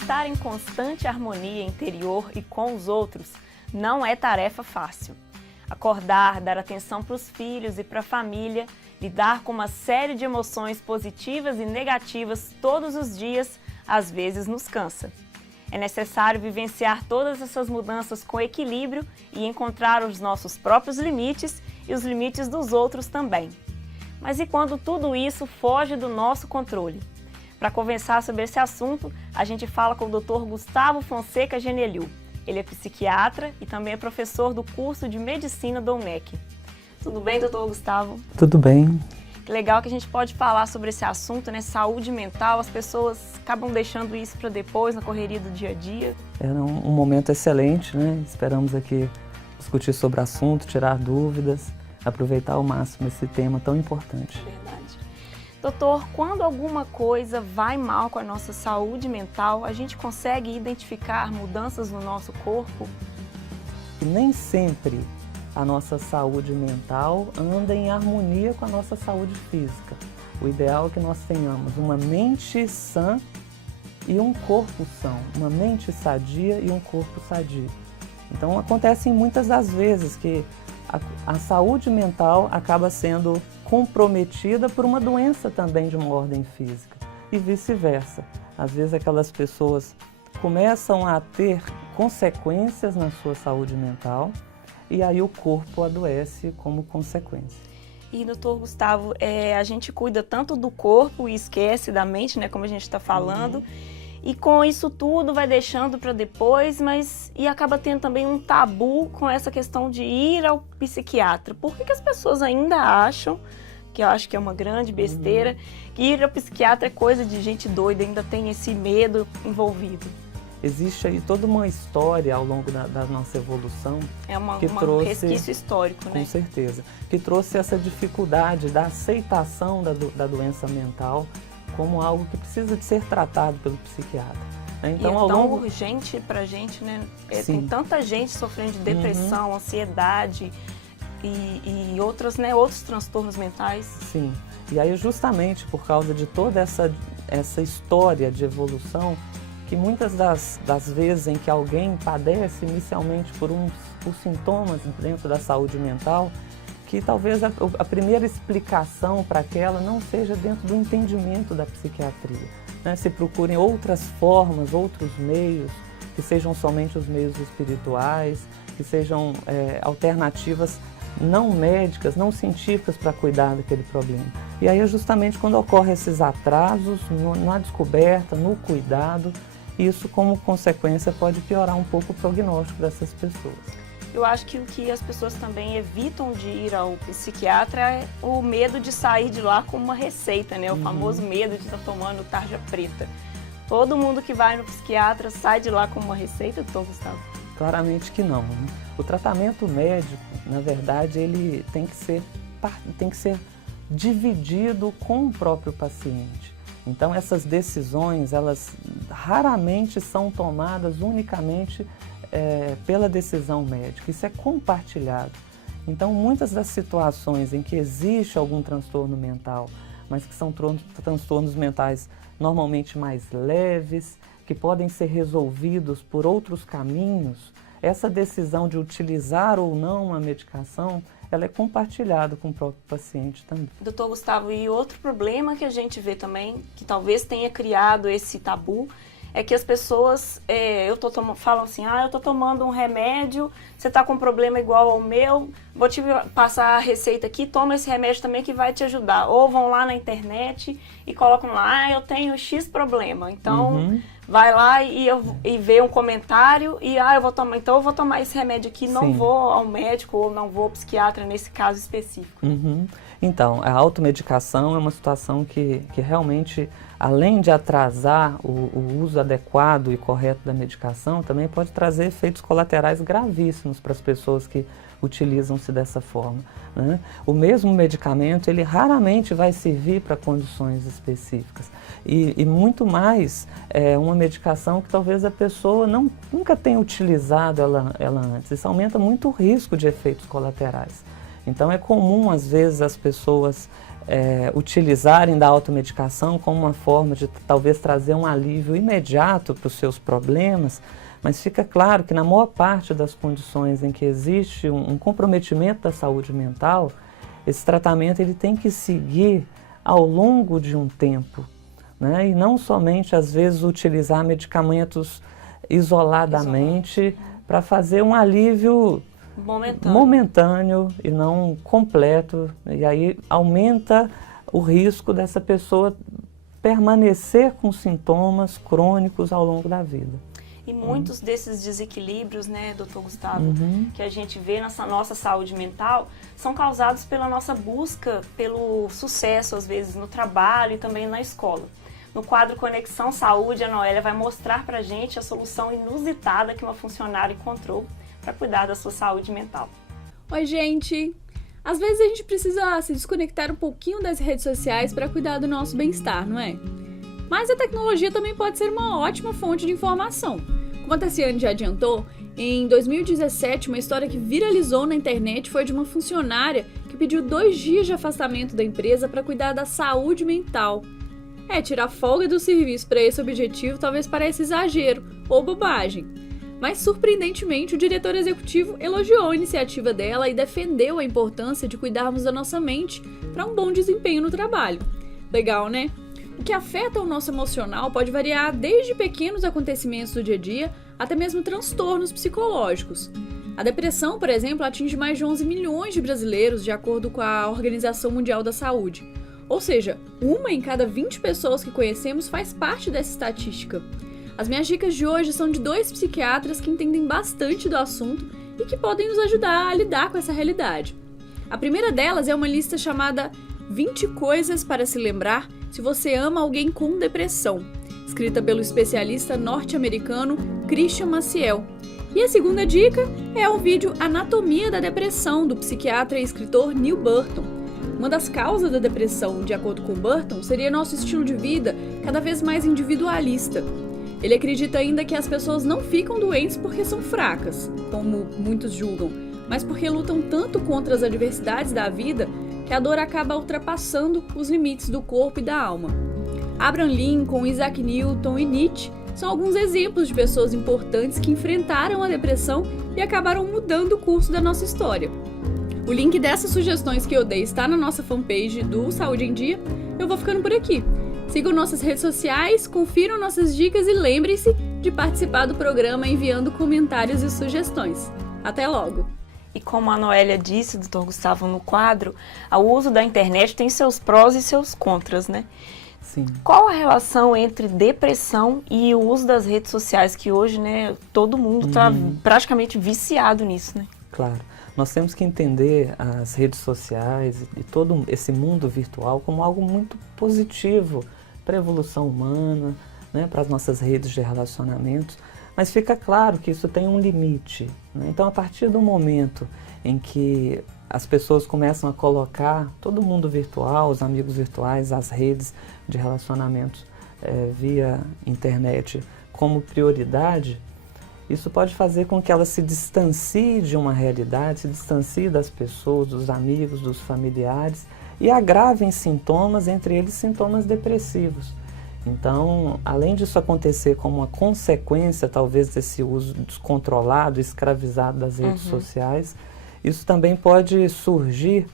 Estar em constante harmonia interior e com os outros não é tarefa fácil. Acordar, dar atenção para os filhos e para a família, lidar com uma série de emoções positivas e negativas todos os dias, às vezes nos cansa. É necessário vivenciar todas essas mudanças com equilíbrio e encontrar os nossos próprios limites e os limites dos outros também. Mas e quando tudo isso foge do nosso controle? Para conversar sobre esse assunto, a gente fala com o Dr. Gustavo Fonseca Geneliu. Ele é psiquiatra e também é professor do curso de Medicina do UMEC. Tudo bem, doutor Gustavo? Tudo bem. Que legal que a gente pode falar sobre esse assunto, né? Saúde mental. As pessoas acabam deixando isso para depois, na correria do dia a dia. É um momento excelente, né? Esperamos aqui discutir sobre o assunto, tirar dúvidas, aproveitar ao máximo esse tema tão importante. Verdade. Doutor, quando alguma coisa vai mal com a nossa saúde mental, a gente consegue identificar mudanças no nosso corpo? E nem sempre a nossa saúde mental anda em harmonia com a nossa saúde física. O ideal é que nós tenhamos uma mente sã e um corpo são, uma mente sadia e um corpo sadio. Então acontece muitas das vezes que a saúde mental acaba sendo comprometida por uma doença também de uma ordem física e vice-versa. Às vezes aquelas pessoas começam a ter consequências na sua saúde mental e aí o corpo adoece como consequência. E, doutor Gustavo, a gente cuida tanto do corpo e esquece da mente, né, como a gente está falando, e com isso tudo vai deixando para depois, e acaba tendo também um tabu com essa questão de ir ao psiquiatra. Por que as pessoas ainda acham, que eu acho que é uma grande besteira, que ir ao psiquiatra é coisa de gente doida, ainda tem esse medo envolvido? Existe aí toda uma história ao longo da nossa evolução que trouxe, resquício histórico, né? Com certeza, que trouxe essa dificuldade da aceitação da doença mental como algo que precisa de ser tratado pelo psiquiatra. Então, e é tão urgente pra gente, né? Tem tanta gente sofrendo de depressão, ansiedade e outros transtornos mentais. Sim, e aí justamente por causa de toda essa história de evolução, que muitas das vezes em que alguém padece inicialmente por sintomas dentro da saúde mental, que talvez a primeira explicação para aquela não seja dentro do entendimento da psiquiatria, né? Se procurem outras formas, outros meios, que sejam somente os meios espirituais, que sejam alternativas não médicas, não científicas para cuidar daquele problema. E aí é justamente quando ocorrem esses atrasos na descoberta, no cuidado, isso como consequência pode piorar um pouco o prognóstico dessas pessoas. Eu acho que o que as pessoas também evitam de ir ao psiquiatra é o medo de sair de lá com uma receita, né? O famoso medo de estar tomando tarja preta. Todo mundo que vai no psiquiatra sai de lá com uma receita, doutor Gustavo? Claramente que não, né? O tratamento médico, na verdade, ele tem que ser dividido com o próprio paciente. Então essas decisões, elas raramente são tomadas unicamente pela decisão médica, isso é compartilhado. Então muitas das situações em que existe algum transtorno mental, mas que são transtornos mentais normalmente mais leves, que podem ser resolvidos por outros caminhos, essa decisão de utilizar ou não a medicação, ela é compartilhada com o próprio paciente também. Doutor Gustavo, e outro problema que a gente vê também, que talvez tenha criado esse tabu, é que as pessoas falam assim, eu tô tomando um remédio, você tá com um problema igual ao meu, vou te passar a receita aqui, toma esse remédio também que vai te ajudar. Ou vão lá na internet e colocam lá, eu tenho X problema, então vai lá e vê um comentário e eu vou tomar esse remédio aqui, não vou ao médico ou não vou ao psiquiatra nesse caso específico. Então, a automedicação é uma situação que realmente, além de atrasar o uso adequado e correto da medicação, também pode trazer efeitos colaterais gravíssimos para as pessoas que utilizam-se dessa forma, né? O mesmo medicamento, ele raramente vai servir para condições específicas. E muito mais uma medicação que talvez a pessoa nunca tenha utilizado ela antes. Isso aumenta muito o risco de efeitos colaterais. Então é comum, às vezes, as pessoas utilizarem da automedicação como uma forma de talvez trazer um alívio imediato para os seus problemas, mas fica claro que na maior parte das condições em que existe um comprometimento da saúde mental, esse tratamento ele tem que seguir ao longo de um tempo, né? E não somente às vezes utilizar medicamentos isoladamente para fazer um alívio momentâneo e não completo, e aí aumenta o risco dessa pessoa permanecer com sintomas crônicos ao longo da vida. E muitos desses desequilíbrios, né, doutor Gustavo, que a gente vê na nossa saúde mental, são causados pela nossa busca pelo sucesso, às vezes, no trabalho e também na escola. No quadro Conexão Saúde, a Noélia vai mostrar pra gente a solução inusitada que uma funcionária encontrou para cuidar da sua saúde mental. Oi, gente! Às vezes a gente precisa se desconectar um pouquinho das redes sociais para cuidar do nosso bem-estar, não é? Mas a tecnologia também pode ser uma ótima fonte de informação. Como a Tassiane já adiantou, em 2017, uma história que viralizou na internet foi de uma funcionária que pediu 2 dias de afastamento da empresa para cuidar da saúde mental. Tirar folga do serviço para esse objetivo talvez pareça exagero ou bobagem. Mas, surpreendentemente, o diretor executivo elogiou a iniciativa dela e defendeu a importância de cuidarmos da nossa mente para um bom desempenho no trabalho. Legal, né? O que afeta o nosso emocional pode variar desde pequenos acontecimentos do dia a dia até mesmo transtornos psicológicos. A depressão, por exemplo, atinge mais de 11 milhões de brasileiros, de acordo com a Organização Mundial da Saúde. Ou seja, 1 em cada 20 pessoas que conhecemos faz parte dessa estatística. As minhas dicas de hoje são de 2 psiquiatras que entendem bastante do assunto e que podem nos ajudar a lidar com essa realidade. A primeira delas é uma lista chamada 20 coisas para se lembrar se você ama alguém com depressão, escrita pelo especialista norte-americano Christian Maciel. E a segunda dica é o vídeo Anatomia da Depressão, do psiquiatra e escritor Neil Burton. Uma das causas da depressão, de acordo com Burton, seria nosso estilo de vida cada vez mais individualista. Ele acredita ainda que as pessoas não ficam doentes porque são fracas, como muitos julgam, mas porque lutam tanto contra as adversidades da vida que a dor acaba ultrapassando os limites do corpo e da alma. Abraham Lincoln, Isaac Newton e Nietzsche são alguns exemplos de pessoas importantes que enfrentaram a depressão e acabaram mudando o curso da nossa história. O link dessas sugestões que eu dei está na nossa fanpage do Saúde em Dia. Eu vou ficando por aqui. Sigam nossas redes sociais, confiram nossas dicas e lembrem-se de participar do programa enviando comentários e sugestões. Até logo! E como a Noélia disse, doutor Gustavo, no quadro, o uso da internet tem seus prós e seus contras, né? Sim. Qual a relação entre depressão e o uso das redes sociais, que hoje, né, todo mundo está praticamente viciado nisso, né? Claro. Nós temos que entender as redes sociais e todo esse mundo virtual como algo muito positivo para a evolução humana, né, para as nossas redes de relacionamentos, mas fica claro que isso tem um limite, né? Então, a partir do momento em que as pessoas começam a colocar todo mundo virtual, os amigos virtuais, as redes de relacionamentos via internet como prioridade, isso pode fazer com que ela se distancie de uma realidade, se distancie das pessoas, dos amigos, dos familiares e agravem sintomas, entre eles sintomas depressivos. Então, além disso acontecer como uma consequência, talvez, desse uso descontrolado, escravizado das redes sociais, isso também pode surgir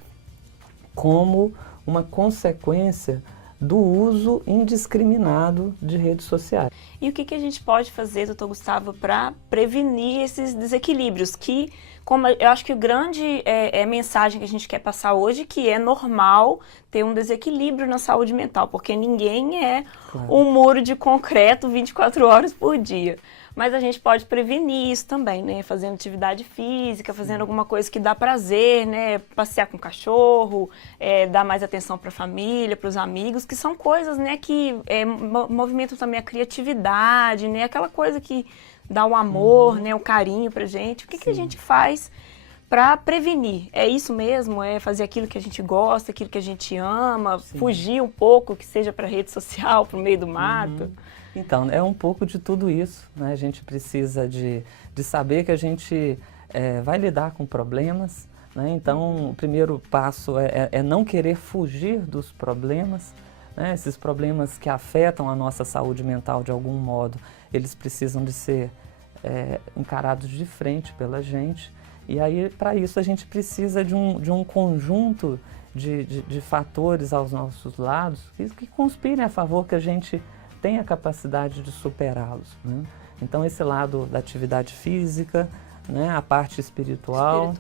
como uma consequência do uso indiscriminado de redes sociais. E o que a gente pode fazer, doutor Gustavo, para prevenir esses desequilíbrios? Que, como eu acho que o grande mensagem que a gente quer passar hoje, que é normal ter um desequilíbrio na saúde mental, porque ninguém é um muro de concreto 24 horas por dia. Mas a gente pode prevenir isso também, né? Fazendo atividade física, fazendo alguma coisa que dá prazer, né? Passear com o cachorro, dar mais atenção para a família, para os amigos, que são coisas, né, que movimentam também a criatividade, né? Aquela coisa que dá o amor, né, o carinho pra gente. O que a gente faz para prevenir? É isso mesmo? É fazer aquilo que a gente gosta, aquilo que a gente ama, fugir um pouco, que seja para a rede social, para o meio do mato? Então, é um pouco de tudo isso, né? A gente precisa de saber que a gente vai lidar com problemas, né? Então, o primeiro passo é não querer fugir dos problemas, né? Esses problemas que afetam a nossa saúde mental de algum modo, eles precisam de ser encarados de frente pela gente. E aí, para isso, a gente precisa de um conjunto de fatores aos nossos lados que conspirem a favor que a gente tenha a capacidade de superá-los, né? Então, esse lado da atividade física, né? A parte espiritual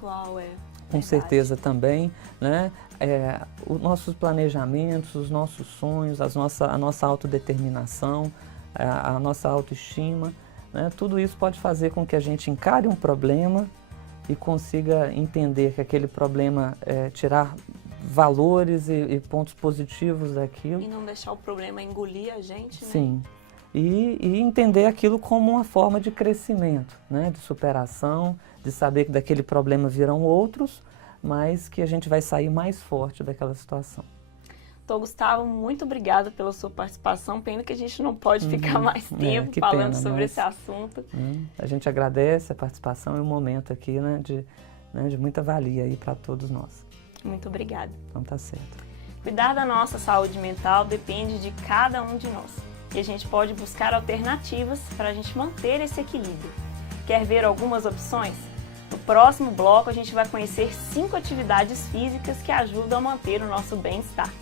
com certeza também, né? Os nossos planejamentos, os nossos sonhos, a nossa autodeterminação, a nossa autoestima, né? Tudo isso pode fazer com que a gente encare um problema e consiga entender que aquele problema tirar valores e pontos positivos daquilo. E não deixar o problema engolir a gente, né? Sim. E entender aquilo como uma forma de crescimento, né? De superação, de saber que daquele problema virão outros, mas que a gente vai sair mais forte daquela situação. Então, Gustavo, muito obrigada pela sua participação. Pena que a gente não pode ficar mais tempo falando sobre esse assunto. A gente agradece a participação e o momento aqui, né, de muita valia aí para todos nós. Muito obrigada. Então tá certo. Cuidar da nossa saúde mental depende de cada um de nós. E a gente pode buscar alternativas para a gente manter esse equilíbrio. Quer ver algumas opções? No próximo bloco a gente vai conhecer 5 atividades físicas que ajudam a manter o nosso bem-estar.